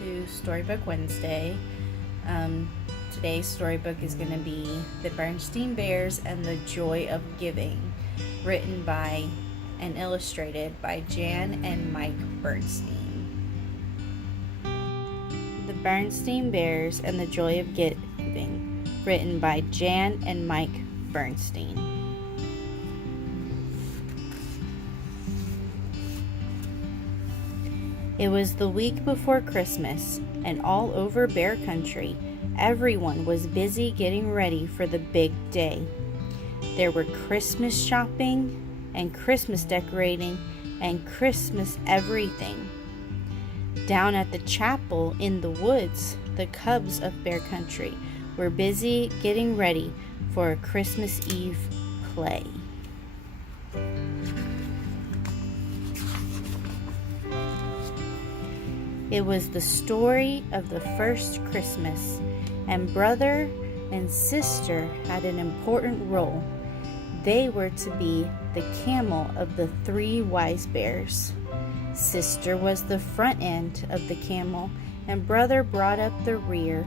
to Storybook Wednesday. Today's storybook is going to be The Berenstain Bears and the Joy of Giving, written by and illustrated by Jan and Mike Berenstain. The Berenstain Bears and the Joy of Giving, written by Jan and Mike Berenstain. It was the week before Christmas, and all over Bear Country, everyone was busy getting ready for the big day. There were Christmas shopping, and Christmas decorating, and Christmas everything. Down at the chapel in the woods, the cubs of Bear Country were busy getting ready for a Christmas Eve play. It was the story of the first Christmas, and brother and sister had an important role. They were to be the camel of the three wise bears. Sister was the front end of the camel, and brother brought up the rear.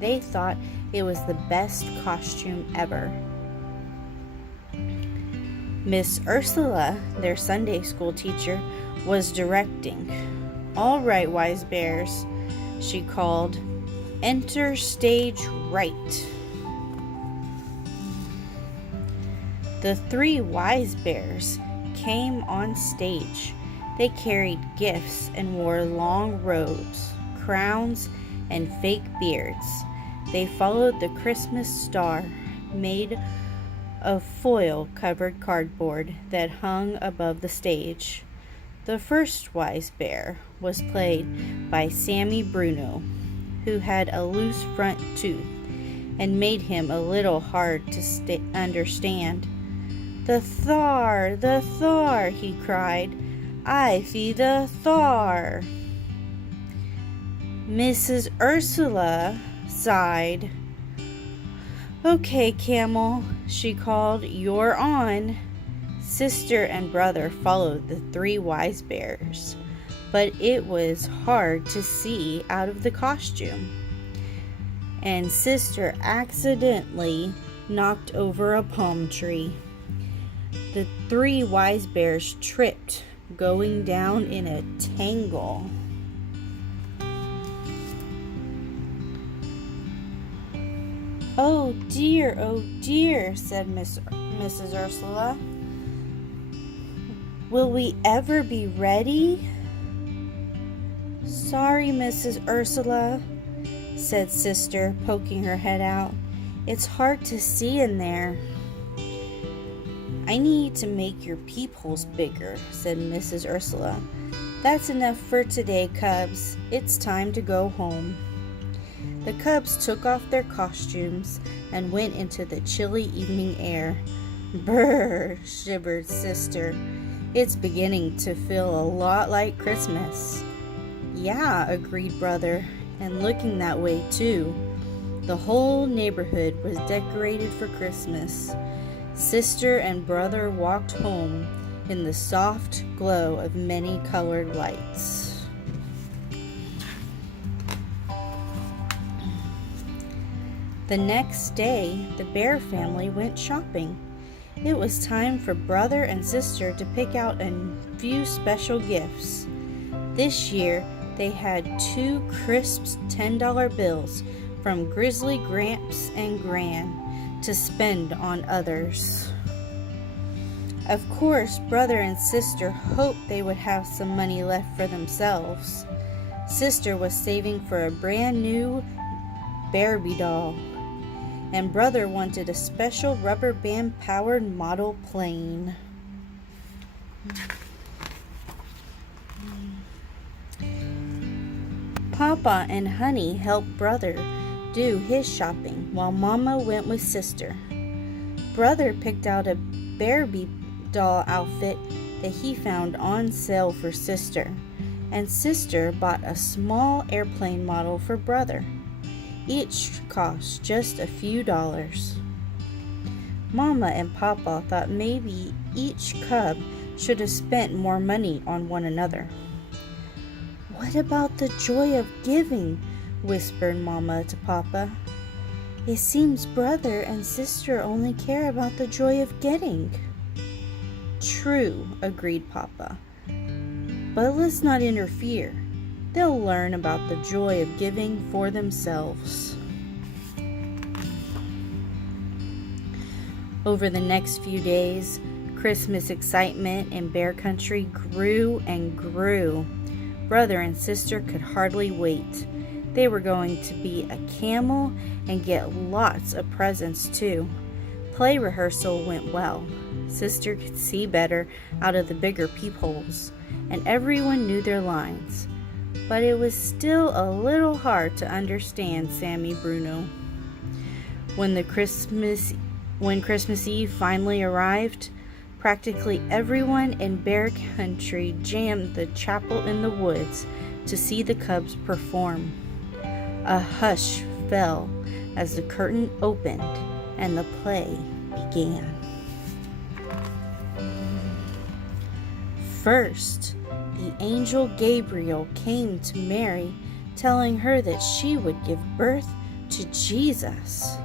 They thought it was the best costume ever. Miss Ursula, their Sunday school teacher, was directing. "All right, wise bears," she called. "Enter stage right." The three wise bears came on stage. They carried gifts and wore long robes, crowns, and fake beards. They followed the Christmas star made of foil-covered cardboard that hung above the stage. The first wise bear was played by Sammy Bruno, who had a loose front tooth and made him a little hard to understand. The Thar, he cried. "I see the Thar." Mrs. Ursula sighed. "Okay, camel," she called, "you're on." Sister and brother followed the three wise bears, but it was hard to see out of the costume, and sister accidentally knocked over a palm tree. The three wise bears tripped, going down in a tangle. Oh dear, said Mrs. Ursula. "Will we ever be ready?" "Sorry, Mrs. Ursula," said sister, poking her head out. "It's hard to see in there." "I need to make your peepholes bigger," said Mrs. Ursula. "That's enough for today, cubs. It's time to go home." The cubs took off their costumes and went into the chilly evening air. "Brr," shivered sister. "It's beginning to feel a lot like Christmas." "Yeah," agreed brother, "and looking that way too." The whole neighborhood was decorated for Christmas. Sister and brother walked home in the soft glow of many colored lights. The next day, the bear family went shopping. It was time for brother and sister to pick out a few special gifts. This year, they had 2 crisp $10 bills from Grizzly Gramps and Gran to spend on others. Of course, brother and sister hoped they would have some money left for themselves. Sister was saving for a brand new Barbie doll, and brother wanted a special rubber band powered model plane. Papa and Honey helped brother do his shopping while Mama went with sister. Brother picked out a Barbie doll outfit that he found on sale for sister, and sister bought a small airplane model for brother. Each cost just a few dollars. Mama and Papa thought maybe each cub should have spent more money on one another. What about the joy of giving? Whispered Mama to Papa. It seems brother and sister only care about the joy of getting. True, agreed Papa. But let's not interfere. They'll learn about the joy of giving for themselves. Over the next few days, Christmas excitement in Bear Country grew and grew. Brother and sister could hardly wait. They were going to be a camel and get lots of presents too. Play rehearsal went well. Sister could see better out of the bigger peepholes, and everyone knew their lines. But it was still a little hard to understand Sammy Bruno. When Christmas Eve finally arrived, practically everyone in Bear Country jammed the chapel in the woods to see the cubs perform. A hush fell as the curtain opened and the play began. First, the angel Gabriel came to Mary, telling her that she would give birth to Jesus.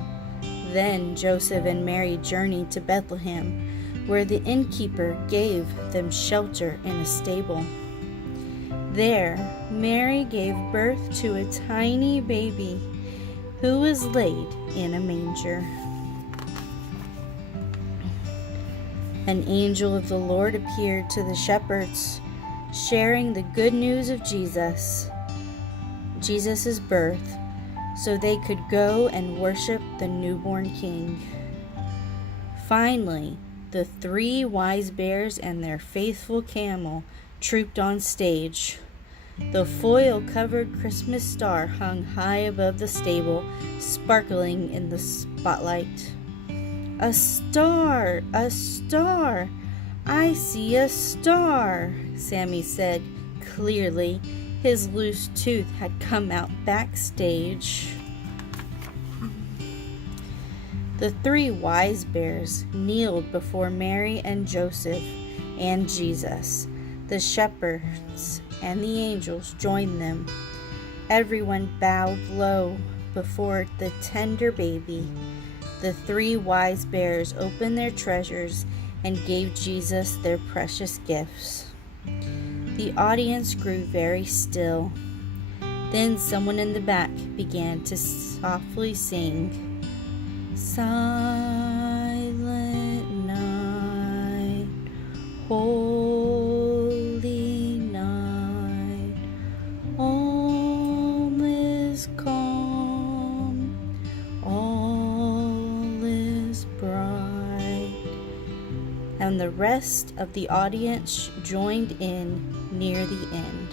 Then Joseph and Mary journeyed to Bethlehem, where the innkeeper gave them shelter in a stable. There, Mary gave birth to a tiny baby who was laid in a manger. An angel of the Lord appeared to the shepherds, sharing the good news of Jesus' birth, so they could go and worship the newborn king. Finally, the 3 wise bears and their faithful camel trooped on stage. The foil-covered Christmas star hung high above the stable, sparkling in the spotlight. A star! A star! I see a star, Sammy said clearly. His loose tooth had come out backstage. The 3 wise bears kneeled before Mary and Joseph and Jesus. The shepherds and the angels joined them. Everyone bowed low before the tender baby. The 3 wise bears opened their treasures and gave Jesus their precious gifts. The audience grew very still. Then someone in the back began to softly sing, "Silent night, holy night, all is calm, all is bright." And the rest of the audience joined in near the end.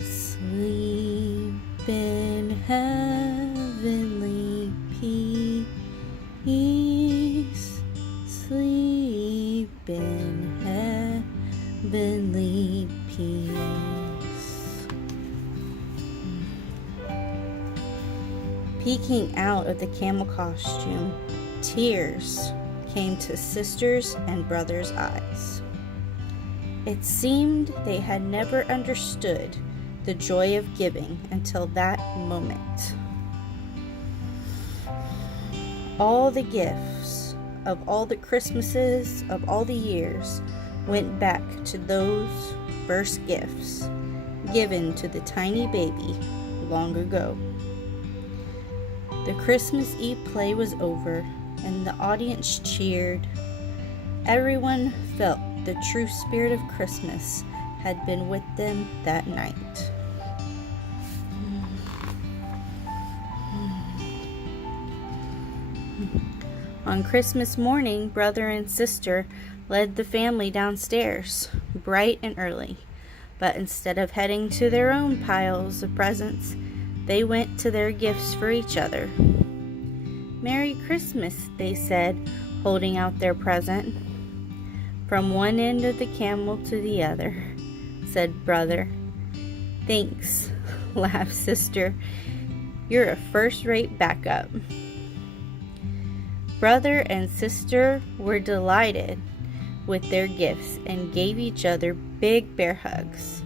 Sleep in heavenly peace, sleep in heavenly peace. Peeking out of the camel costume, tears came to sisters' and brothers' eyes. It seemed they had never understood the joy of giving until that moment. All the gifts of all the Christmases of all the years went back to those first gifts given to the tiny baby long ago. The Christmas Eve play was over and the audience cheered. Everyone felt the true spirit of Christmas had been with them that night. On Christmas morning, brother and sister led the family downstairs, bright and early. But instead of heading to their own piles of presents, they went to their gifts for each other. "Merry Christmas," they said, holding out their present. "From one end of the camel to the other," said brother. "Thanks," laughed sister. "You're a first-rate backup." Brother and sister were delighted with their gifts and gave each other big bear hugs.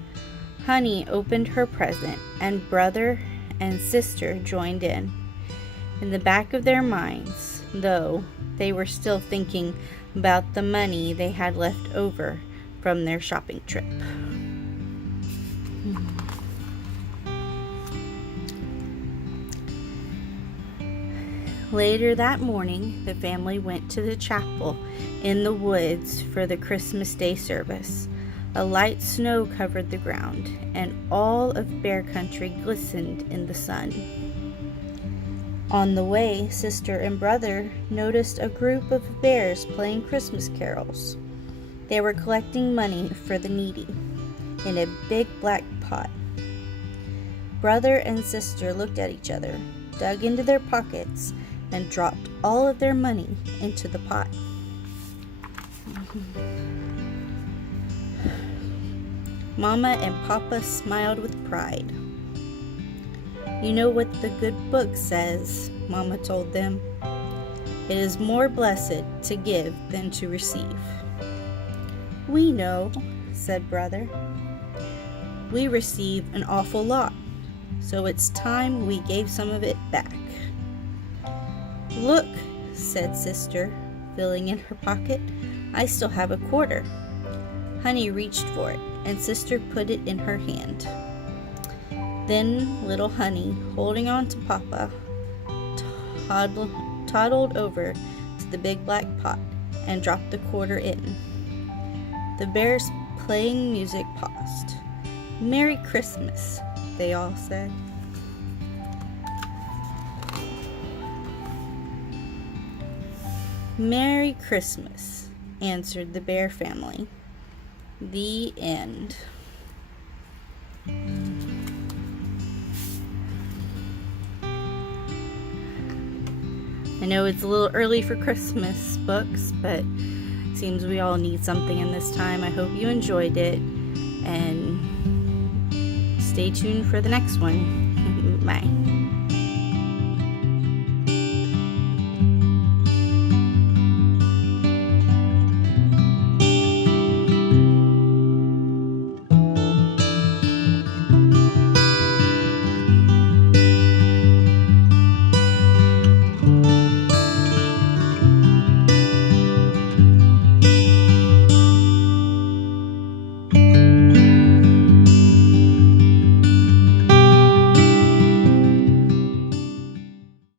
Honey opened her present, and brother and sister joined in. In the back of their minds, though, they were still thinking about the money they had left over from their shopping trip. Later that morning, the family went to the chapel in the woods for the Christmas Day service. A light snow covered the ground, and all of Bear Country glistened in the sun. On the way, sister and brother noticed a group of bears playing Christmas carols. They were collecting money for the needy in a big black pot. Brother and sister looked at each other, dug into their pockets, and dropped all of their money into the pot. Mama and Papa smiled with pride. "You know what the good book says," Mama told them. "It is more blessed to give than to receive." "We know," said brother. "We receive an awful lot, so it's time we gave some of it back." "Look," said sister, filling in her pocket. "I still have a quarter." Honey reached for it, and sister put it in her hand. Then little Honey, holding on to Papa, toddled over to the big black pot and dropped the quarter in. The bears playing music paused. "Merry Christmas," they all said. "Merry Christmas," answered the bear family. The end. I know it's a little early for Christmas books, but it seems we all need something in this time. I hope you enjoyed it, and stay tuned for the next one. Bye.